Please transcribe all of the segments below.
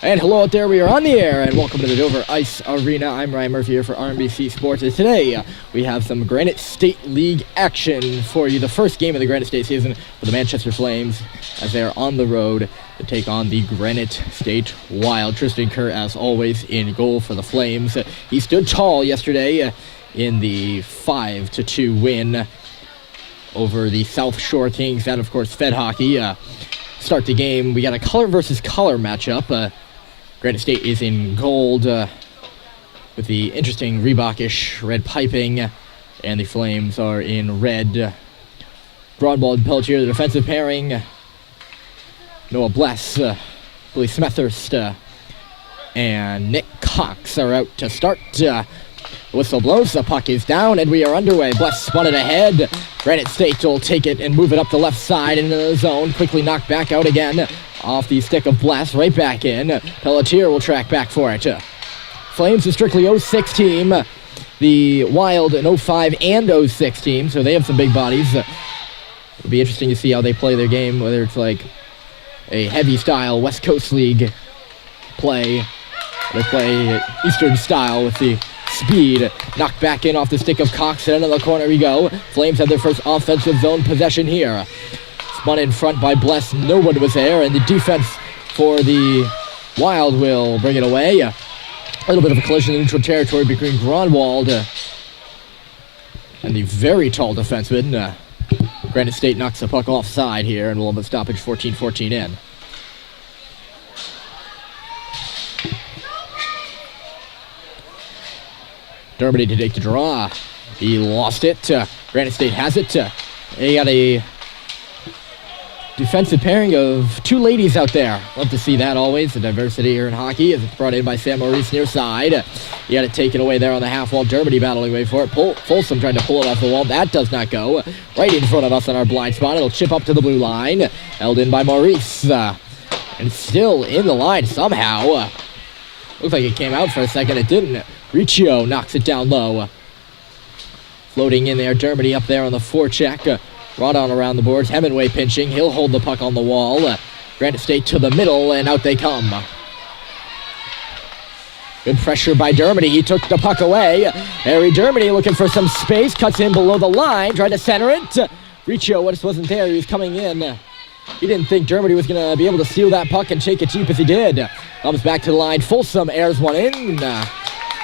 And hello out there, we are on the air, and welcome to the Dover Ice Arena. I'm Ryan Murphy here for RMBC Sports, and today we have some Granite State League action for you. The first game of the Granite State season for the Manchester Flames as they are on the road to take on the Granite State Wild. Tristan Kerr, as always, in goal for the Flames. He stood tall yesterday in the 5-2 win over the South Shore Kings. That, of course, Fed Hockey. Start the game, we got a color versus color matchup. Granite State is in gold with the interesting Reebok-ish red piping, and the Flames are in red. Grunwald and Pelletier, the defensive pairing. Noah Bless, Billy Smethurst, and Nick Cox are out to start. The whistle blows, the puck is down, and we are underway. Bless spun it ahead. Granite State will take it and move it up the left side into the zone. Quickly knocked back out again. Off the stick of Bless, right back in. Pelletier will track back for it. Flames a strictly 06 team. The Wild an 05 and 06 team, so they have some big bodies. It'll be interesting to see how they play their game, whether it's like a heavy style West Coast League play. They play Eastern style with the speed. Knocked back in off the stick of Cox, and into the corner we go. Flames have their first offensive zone possession here. Spun in front by Bless, no one was there, and the defense for the Wild will bring it away. A little bit of a collision in neutral territory between Grunwald and the very tall defenseman. Granite State knocks the puck offside here, and we'll have a stoppage 14-14 in. Dermody to take the draw. He lost it. Granite State has it. They got a defensive pairing of two ladies out there. Love to see that always. The diversity here in hockey as it's brought in by Sam Maurice near side. He had it taken away there on the half wall. Dermody battling away for it. Folsom trying to pull it off the wall. That does not go. Right in front of us on our blind spot. It'll chip up to the blue line. Held in by Maurice. And still in the line somehow. Looks like it came out for a second. It didn't. Riccio knocks it down low. Floating in there. Dermody up there on the forecheck. Rodon around the boards. Hemingway pinching. He'll hold the puck on the wall. Granite State to the middle, and out they come. Good pressure by Dermody. He took the puck away. Harry Dermody looking for some space. Cuts in below the line. Tried to center it. Riccio just wasn't there. He was coming in. He didn't think Dermody was going to be able to steal that puck and take it deep as he did. Comes back to the line. Folsom airs one in.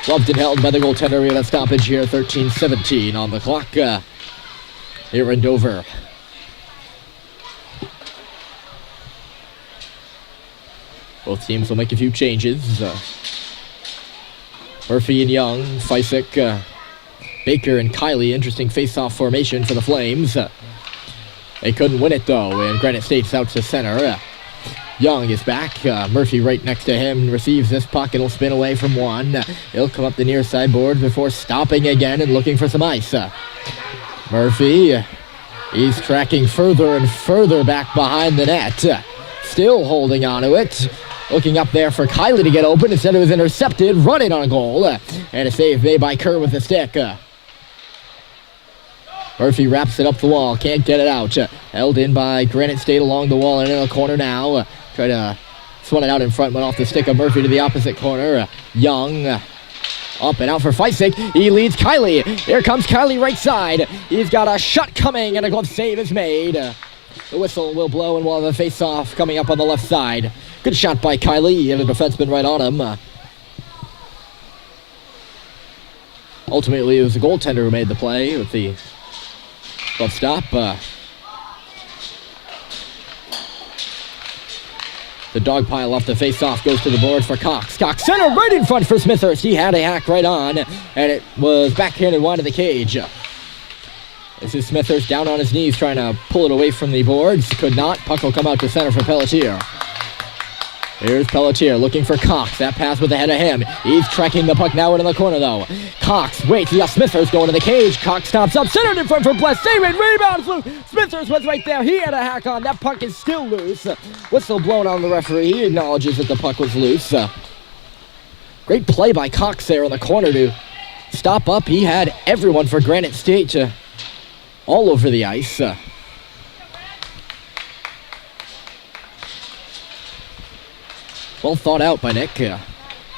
Gloved and held by the goaltender. We have a stoppage here. 13-17 on the clock here in Dover. Both teams will make a few changes. Murphy and Young, Fysick, Baker and Kiley. Interesting face-off formation for the Flames. They couldn't win it though, and Granite State's out to center. Young is back. Murphy right next to him receives this puck and will spin away from one. He'll come up the near side boards before stopping again and looking for some ice. Murphy, he's tracking further and further back behind the net. Still holding on to it. Looking up there for Kiley to get open. Instead it was intercepted. Running on goal. And a save made by Kerr with the stick. Murphy wraps it up the wall. Can't get it out. Held in by Granite State along the wall and in the corner now. Try to spun it out in front. Went off the stick of Murphy to the opposite corner. Young up and out for Fysick. He leads Kiley. Here comes Kiley right side. He's got a shot coming and a glove save is made. The whistle will blow and we'll have a face-off coming up on the left side. Good shot by Kiley. He had a defenseman right on him. Ultimately, it was the goaltender who made the play with the glove stop. The dog pile off the face-off goes to the board for Cox. Cox center right in front for Smithhurst. He had a hack right on, and it was backhanded wide of the cage. This is Smithhurst down on his knees trying to pull it away from the boards. Could not. Puck will come out to center for Pelletier. Here's Pelletier looking for Cox. That pass was ahead of him. He's tracking the puck now into the corner, though. Cox waits. He got Smithhurst going to the cage. Cox stops up. Centered in front for Bless. Save it. Rebound. Smithhurst was right there. He had a hack on. That puck is still loose. Whistle blown on the referee. He acknowledges that the puck was loose. Great play by Cox there in the corner to stop up. He had everyone for Granite State all over the ice. well thought out by Nick.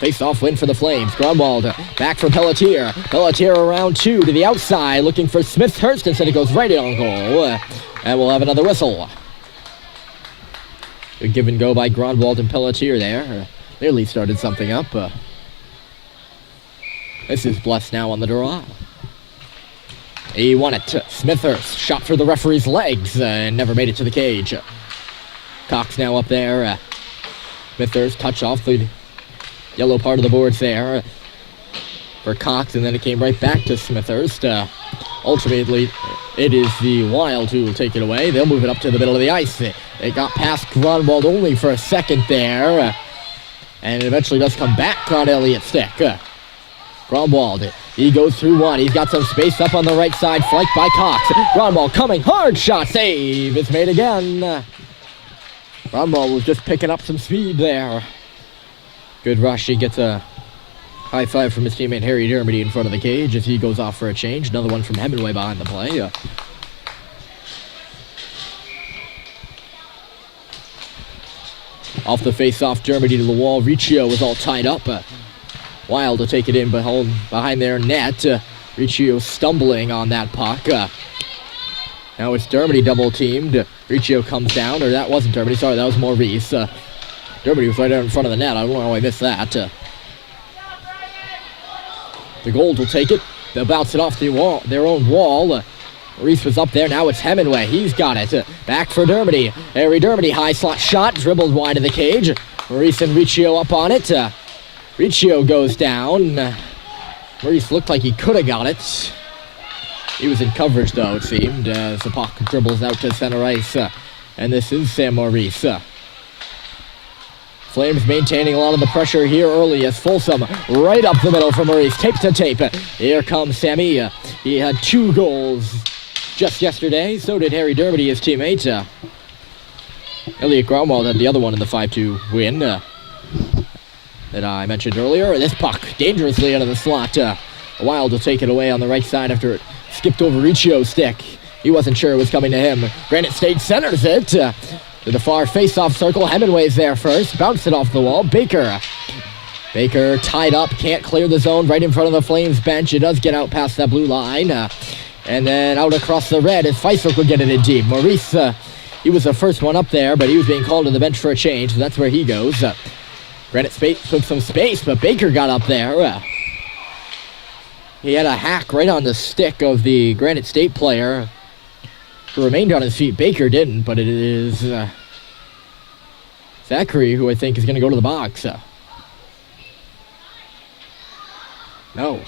Face-off win for the Flames. Grunwald back for Pelletier. Pelletier around 2 to the outside, looking for Smithhurst. Instead it goes right in on goal. And we'll have another whistle. Good give and go by Grunwald and Pelletier there. Nearly started something up. This is Bless now on the draw. He won it. Smithhurst shot for the referee's legs and never made it to the cage. Cox now up there. Smithhurst touch off the yellow part of the boards there for Cox, and then it came right back to Smithhurst. Ultimately, it is the Wild who will take it away. They'll move it up to the middle of the ice. It got past Grunwald only for a second there, and it eventually does come back on Elliott's stick. Grunwald, he goes through one. He's got some space up on the right side, flanked by Cox. Grunwald coming, hard shot, save is made again. Grunwald was just picking up some speed there. Good rush. He gets a high five from his teammate Harry Dermody in front of the cage as he goes off for a change. Another one from Hemingway behind the play. Off the face-off, Dermody to the wall. Riccio was all tied up. Wild to take it in behind their net. Riccio stumbling on that puck. Now it's Dermody double-teamed. Riccio comes down, or that wasn't Dermody. Sorry, that was Maurice. Dermody was right there in front of the net. I don't know how I missed that. The Gold will take it. They'll bounce it off their own wall. Maurice was up there. Now it's Hemingway. He's got it. Back for Dermody. Harry Dermody, high slot shot. Dribbled wide of the cage. Maurice and Riccio up on it. Riccio goes down. Maurice looked like he could have got it. He was in coverage, though, it seemed, as the puck dribbles out to center ice. And this is Sam Maurice. Flames maintaining a lot of the pressure here early as Folsom right up the middle for Maurice. Tape to tape. Here comes Sammy. He had 2 goals just yesterday. So did Harry Dermody, his teammate. Elliot Grunwald had the other one in the 5-2 win that I mentioned earlier. This puck dangerously out of the slot. Wild will take it away on the right side after it skipped over Riccio's stick. He wasn't sure it was coming to him. Granite State centers it. To the far face-off circle. Hemingway's there first. Bounced it off the wall. Baker tied up. Can't clear the zone right in front of the Flames bench. It does get out past that blue line. And then out across the red as Feisel would get it in deep. Maurice, he was the first one up there, but he was being called to the bench for a change. So that's where he goes. Granite State took some space, but Baker got up there. He had a hack right on the stick of the Granite State player who remained on his feet. Baker didn't, but it is Zachary who I think is going to go to the box. No.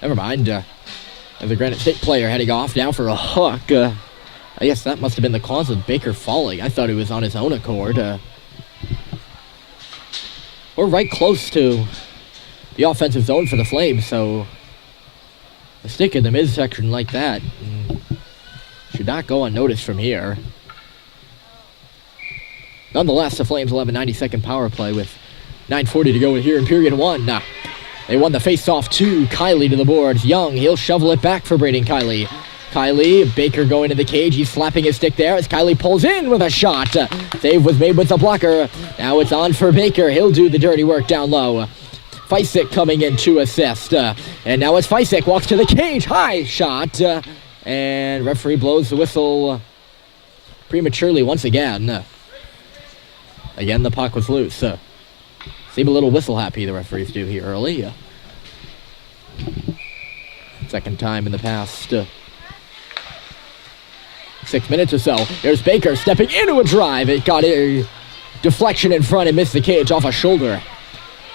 Never mind. The Granite State player heading off now for a hook. I guess that must have been the cause of Baker falling. I thought he was on his own accord. We're right close to the offensive zone for the Flames, so a stick in the midsection like that should not go unnoticed from here. Nonetheless, the Flames will have a 90-second power play with 9:40 to go here in period 1. They won the face-off 2. Kiley to the boards. Young, he'll shovel it back for Braden Kiley. Baker going to the cage. He's slapping his stick there as Kiley pulls in with a shot. Save was made with the blocker. Now it's on for Baker. He'll do the dirty work down low. Feisik coming in to assist. And now it's Feisik. Walks to the cage. High shot. And referee blows the whistle prematurely once again. Again, the puck was loose. Seem a little whistle happy the referees do here early. Second time in the past 6 minutes or so. Here's Baker stepping into a drive. It got a deflection in front and missed the cage off a shoulder.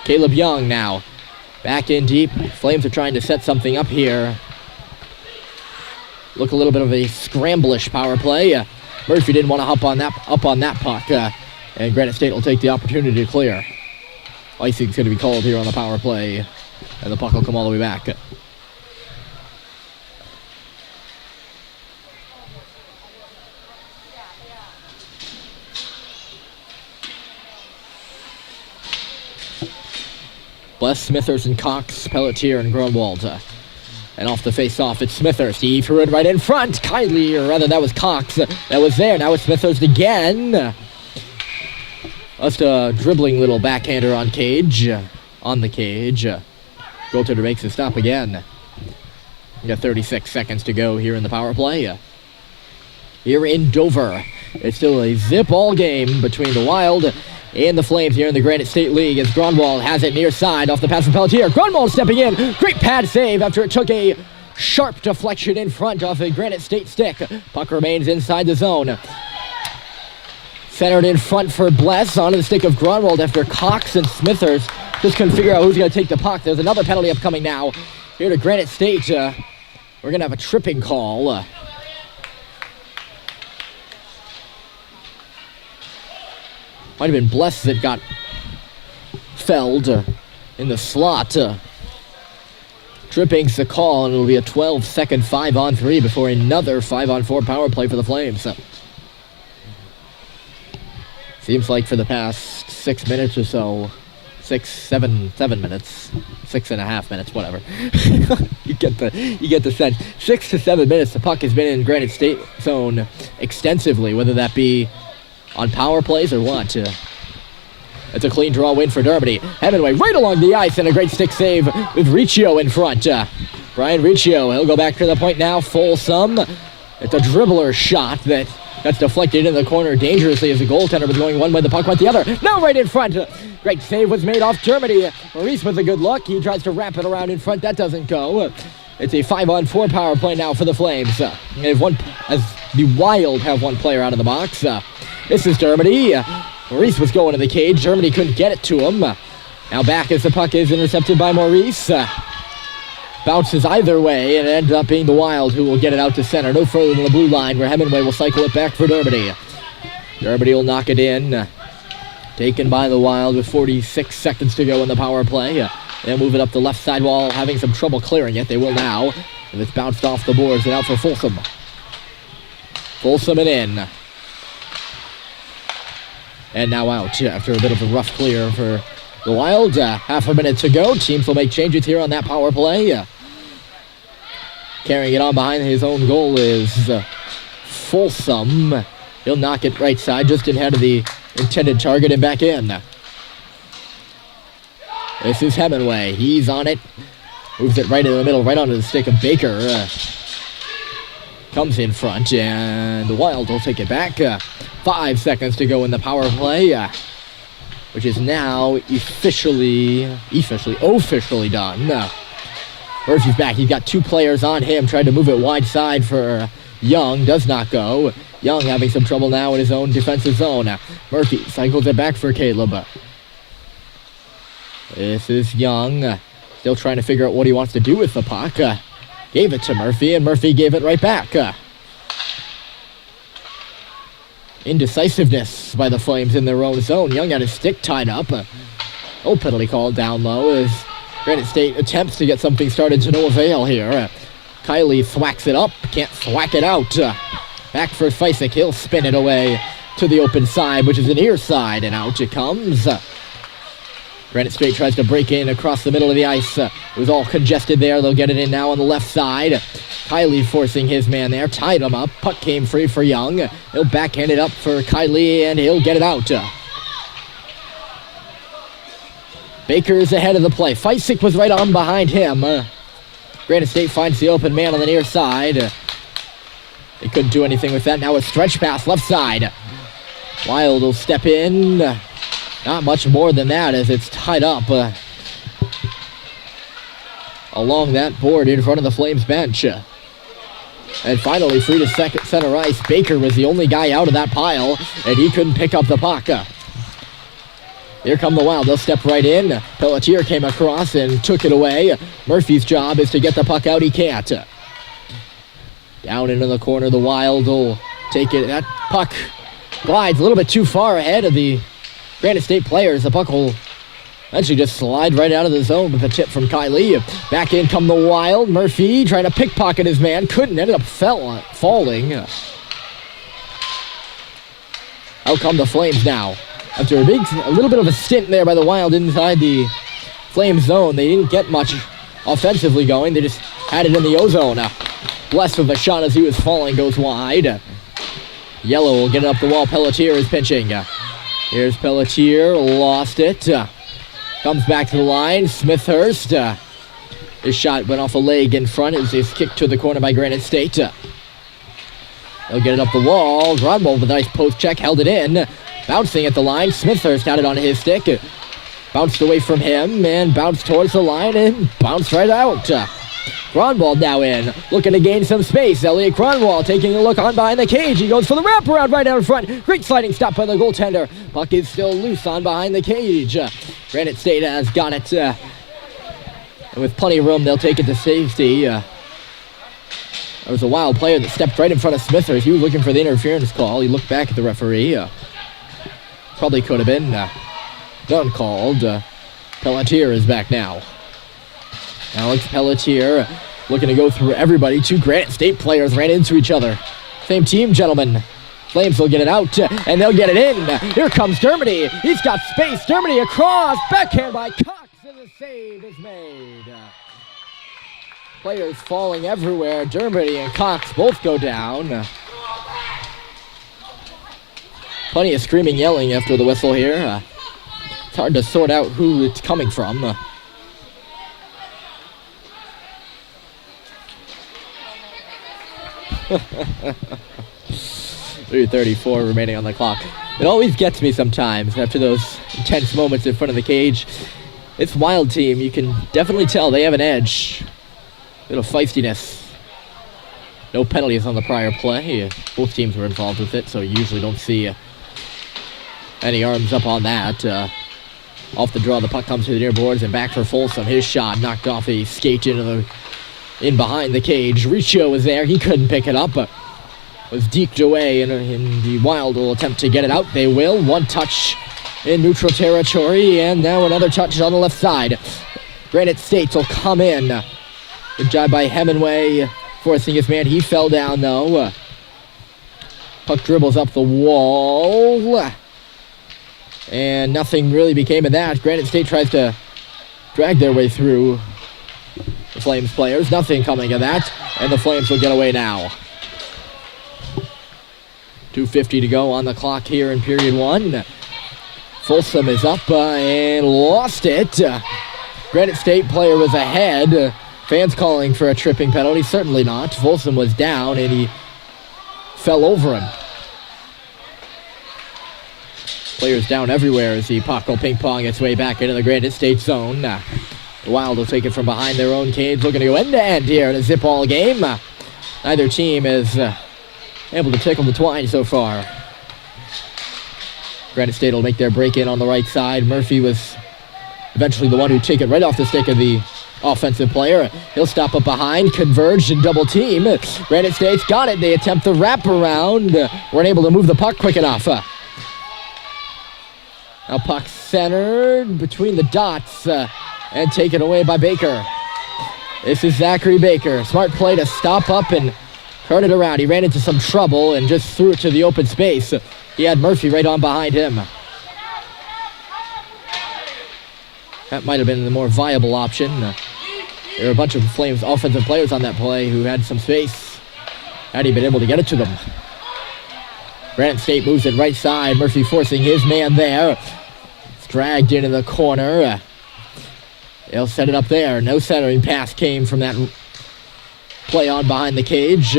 Caleb Young now back in deep. Flames are trying to set something up here. Look a little bit of a scramblish power play. Murphy didn't want to hop on that puck. And Granite State will take the opportunity to clear. Icing's going to be called here on the power play. And the puck will come all the way back. Bless, Smithers, and Cox, Pelletier, and Grunwald. And off the face-off, it's Smithers. He threw it right in front. Kindly, or rather, that was Cox that was there. Now it's Smithers again. Just a dribbling little backhander on Cage. On the Cage. Goaltender makes a stop again. We got 36 seconds to go here in the power play. Here in Dover. It's still a zip-all game between the Wild and the Flames here in the Granite State League as Grunwald has it near side off the pass from Pelletier. Grunwald stepping in. Great pad save after it took a sharp deflection in front off a Granite State stick. Puck remains inside the zone. Centered in front for Bless onto the stick of Grunwald after Cox and Smithers just couldn't figure out who's going to take the puck. There's another penalty upcoming now here to Granite State. We're going to have a tripping call. Might have been Bless that got felled in the slot. Tripping's the call, and it'll be a 12-second 5-on-3 before another 5-on-4 power play for the Flames. Seems like for the past 6 minutes or so, 7 minutes, 6.5 minutes, whatever. you get the sense. 6 to 7 minutes, the puck has been in Granite State zone extensively, whether that be on power plays or what. It's a clean draw win for Dermody. Hemingway right along the ice and a great stick save with Riccio in front. Brian Riccio, he'll go back to the point now, Folsom. It's a dribbler shot that's deflected in the corner dangerously as the goaltender was going one way, the puck went the other. Now right in front. Great save was made off Dermody. Maurice with a good look. He tries to wrap it around in front. That doesn't go. It's a 5-on-4 power play now for the Flames. As the Wild have one player out of the box. This is Dermody. Maurice was going to the cage. Dermody couldn't get it to him. Now back as the puck is intercepted by Maurice. Bounces either way, and it ends up being the Wild who will get it out to center. No further than the blue line, where Hemingway will cycle it back for Dermody. Dermody will knock it in. Taken by the Wild with 46 seconds to go in the power play. They'll move it up the left side wall, having some trouble clearing it. They will now. And it's bounced off the boards and out for Folsom. Folsom and in. And now out after a bit of a rough clear for the Wild. Half a minute to go. Teams will make changes here on that power play. Carrying it on behind his own goal is Folsom. He'll knock it right side, just ahead of the intended target and back in. This is Hemingway. He's on it. Moves it right in the middle, right onto the stick of Baker. Comes in front, and the Wild will take it back. 5 seconds to go in the power play, which is now officially done. Murphy's back. He's got two players on him. Tried to move it wide side for Young. Does not go. Young having some trouble now in his own defensive zone. Murphy cycles it back for Caleb. This is Young. Still trying to figure out what he wants to do with the puck. Gave it to Murphy, and Murphy gave it right back. Indecisiveness by the Flames in their own zone. Young had his stick tied up. No penalty called down low as Granite State attempts to get something started to no avail here. Kiley thwacks it up, can't thwack it out. Back for Feisik, he'll spin it away to the open side, which is the near side, and out it comes. Granite State tries to break in across the middle of the ice. It was all congested there. They'll get it in now on the left side. Kiley forcing his man there, tied him up. Puck came free for Young. He'll backhand it up for Kiley, and he'll get it out. Baker's ahead of the play. Feisik was right on behind him. Granite State finds the open man on the near side. They couldn't do anything with that. Now a stretch pass left side. Wild will step in. Not much more than that as it's tied up along that board in front of the Flames bench. And finally, free to center ice. Baker was the only guy out of that pile, and he couldn't pick up the puck. Here come the Wild. They'll step right in. Pelletier came across and took it away. Murphy's job is to get the puck out. He can't. Down into the corner, the Wild will take it. That puck glides a little bit too far ahead of the Granite State players. The puck will eventually just slide right out of the zone with a tip from Kiley. Back in come the Wild. Murphy trying to pickpocket his man. Couldn't. Ended up falling. Out come the Flames now. After a little bit of a stint there by the Wild inside the Flames zone, they didn't get much offensively going. They just had it in the O-zone. Blessed with a shot as he was falling, goes wide. Yellow will get it up the wall. Pelletier is pinching. Here's Pelletier, lost it. Comes back to the line, Smithhurst. His shot went off a leg in front. It was his kick to the corner by Granite State. They'll get it up the wall. Grunwald with a nice post check, held it in. Bouncing at the line, Smithhurst had it on his stick. Bounced away from him and bounced towards the line and bounced right out. Grunwald now in, looking to gain some space. Elliot Grunwald taking a look on behind the cage. He goes for the wraparound right out in front. Great sliding stop by the goaltender. Puck is still loose on behind the cage. Granite State has got it. And with plenty of room, they'll take it to safety. There was a wild player that stepped right in front of Smithers. He was looking for the interference call. He looked back at the referee. Probably could have been done called. Pelletier is back now. Alex Pelletier looking to go through everybody. Two Granite State players ran into each other. Same team, gentlemen. Flames will get it out, and they'll get it in. Here comes Dermody. He's got space. Dermody across. Backhand by Cox, and the save is made. Players falling everywhere. Dermody and Cox both go down. Plenty of screaming, yelling after the whistle here. It's hard to sort out who it's coming from. 3:34 remaining on the clock. It always gets me sometimes after those intense moments in front of the cage. It's Wild team. You can definitely tell they have an edge. A bit of feistiness. No penalties on the prior play. Both teams were involved with it, so you usually don't see any arms up on that. Off the draw, the puck comes to the near boards and back for Folsom. His shot knocked off a skate in behind the cage. Riccio was there. He couldn't pick it up, but was deked away, and the Wild will attempt to get it out. They will. One touch in neutral territory, and now another touch on the left side. Granite State will come in. Good job by Hemingway forcing his man. He fell down, though. Puck dribbles up the wall, and nothing really became of that. Granite State tries to drag their way through the Flames players. Nothing coming of that, and the Flames will get away now. 2:50 to go on the clock here in period one. Folsom is up and lost it. Granite State player was ahead. Fans calling for a tripping penalty. Certainly not. Folsom was down and he fell over him. Players down everywhere as the puck will ping-pong its way back into the Granite State zone. The Wild will take it from behind their own cage, looking to go end-to-end here in a zip-all game. Neither team is able to tickle the twine so far. Granite State will make their break in on the right side. Murphy was eventually the one who took it right off the stick of the offensive player. He'll stop up behind, converged and double team. Granite State's got it. They attempt the wraparound. Weren't able to move the puck quick enough. Now puck centered between the dots and taken away by Baker. This is Zachary Baker. Smart play to stop up and turn it around. He ran into some trouble and just threw it to the open space. He had Murphy right on behind him. That might have been the more viable option. There were a bunch of Flames offensive players on that play who had some space. Had he been able to get it to them. Granite State moves it right side. Murphy forcing his man there. It's dragged into the corner. They'll set it up there. No centering pass came from that play on behind the cage.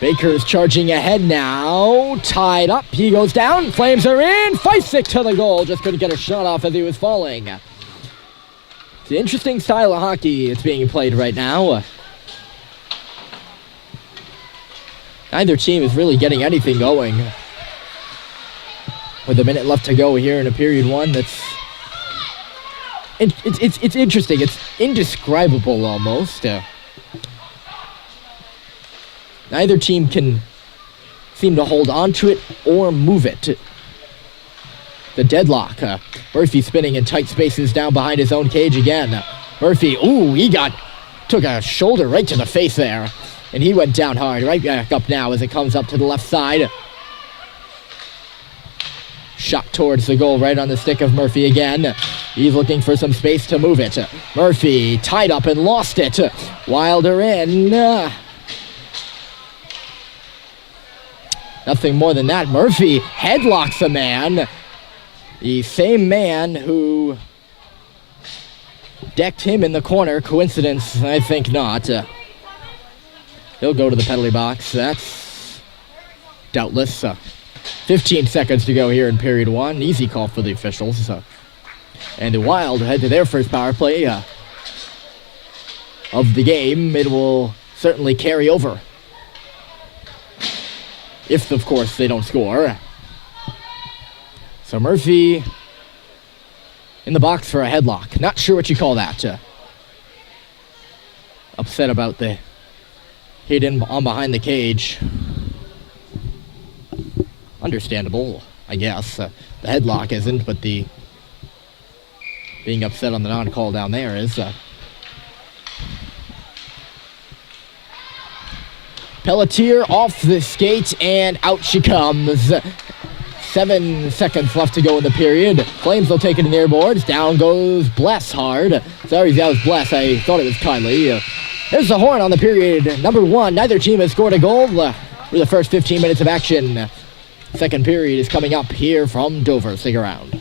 Baker is charging ahead now. Tied up. He goes down. Flames are in. Feistik to the goal. Just couldn't get a shot off as he was falling. It's an interesting style of hockey that's being played right now. Neither team is really getting anything going. With a minute left to go here in a period one, it's interesting. It's indescribable almost. Neither team can seem to hold on to it or move it. The deadlock. Murphy spinning in tight spaces down behind his own cage again. Murphy, he took a shoulder right to the face there. And he went down hard. Right back up now as it comes up to the left side. Shot towards the goal right on the stick of Murphy again. He's looking for some space to move it. Murphy tied up and lost it. Nothing more than that. Murphy headlocks a man. The same man who decked him in the corner. Coincidence? I think not. He'll go to the penalty box. That's doubtless. 15 seconds to go here in period one. Easy call for the officials. And the Wild head to their first power play of the game. It will certainly carry over. If, of course, they don't score. So Murphy in the box for a headlock. Not sure what you call that. Upset about the hit in on behind the cage. Understandable, I guess. The headlock isn't, but the being upset on the non-call down there is. Pelletier off the skate, and out she comes. 7 seconds left to go in the period. Flames will take it in their boards. Down goes Bless hard. Sorry, that was Bless. I thought it was Kylie. There's the horn on the period. Number one. Neither team has scored a goal for the first 15 minutes of action. Second period is coming up here from Dover. Stick around.